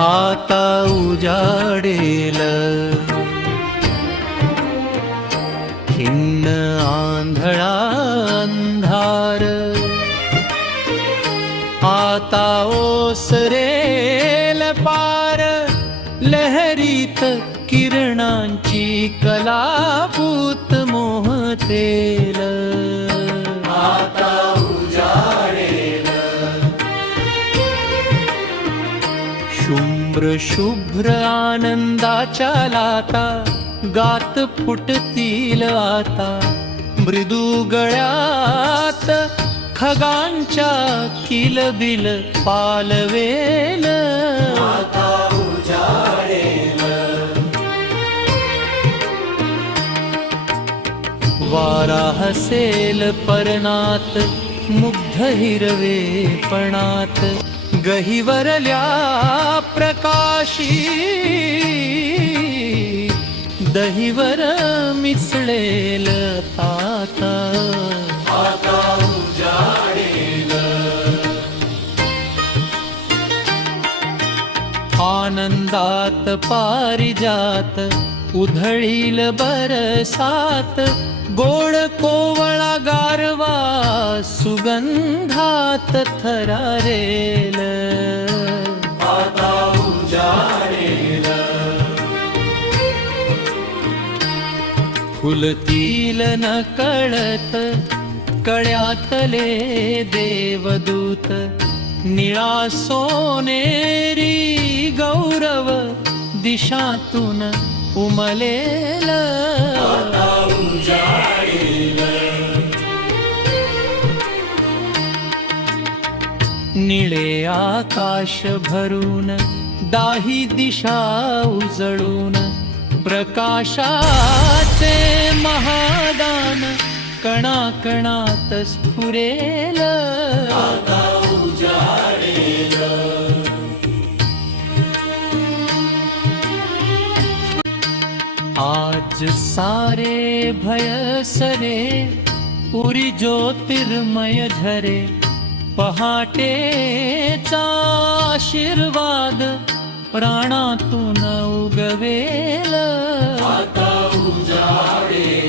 आता उजाडेल. खिन्न आंधळा अंधार. आता ओसरेल पार लहरीत किरणांची कलाभूत मोहतेल शुभ्र शुभ्र आनंदाच्या लाता गात फुटतील आता. मृदू गळ्यात खगांच्या किलबिल पालवेल. आता हसेल परनात मुग्ध हिरवेपणात गहिवरल्या प्रकाशी दहिवर मिसळेल आता आनंदात पारिजात उधळील बरसात गोड कोवळा गारवा सुगंधात थरारेल. आता फुलतील न कळत कळ्यातले देवदूत निळा सोनेरी दिशातून उमलेल. निळे आकाश भरून दाही दिशा उजळून प्रकाशाचे महादान कणाकणात स्फुरेल. आज सारे भय सरे पुरी ज्योतिर्मय झरे पहाटेचा आशीर्वाद प्राणातून उगवेल. आता उजाडे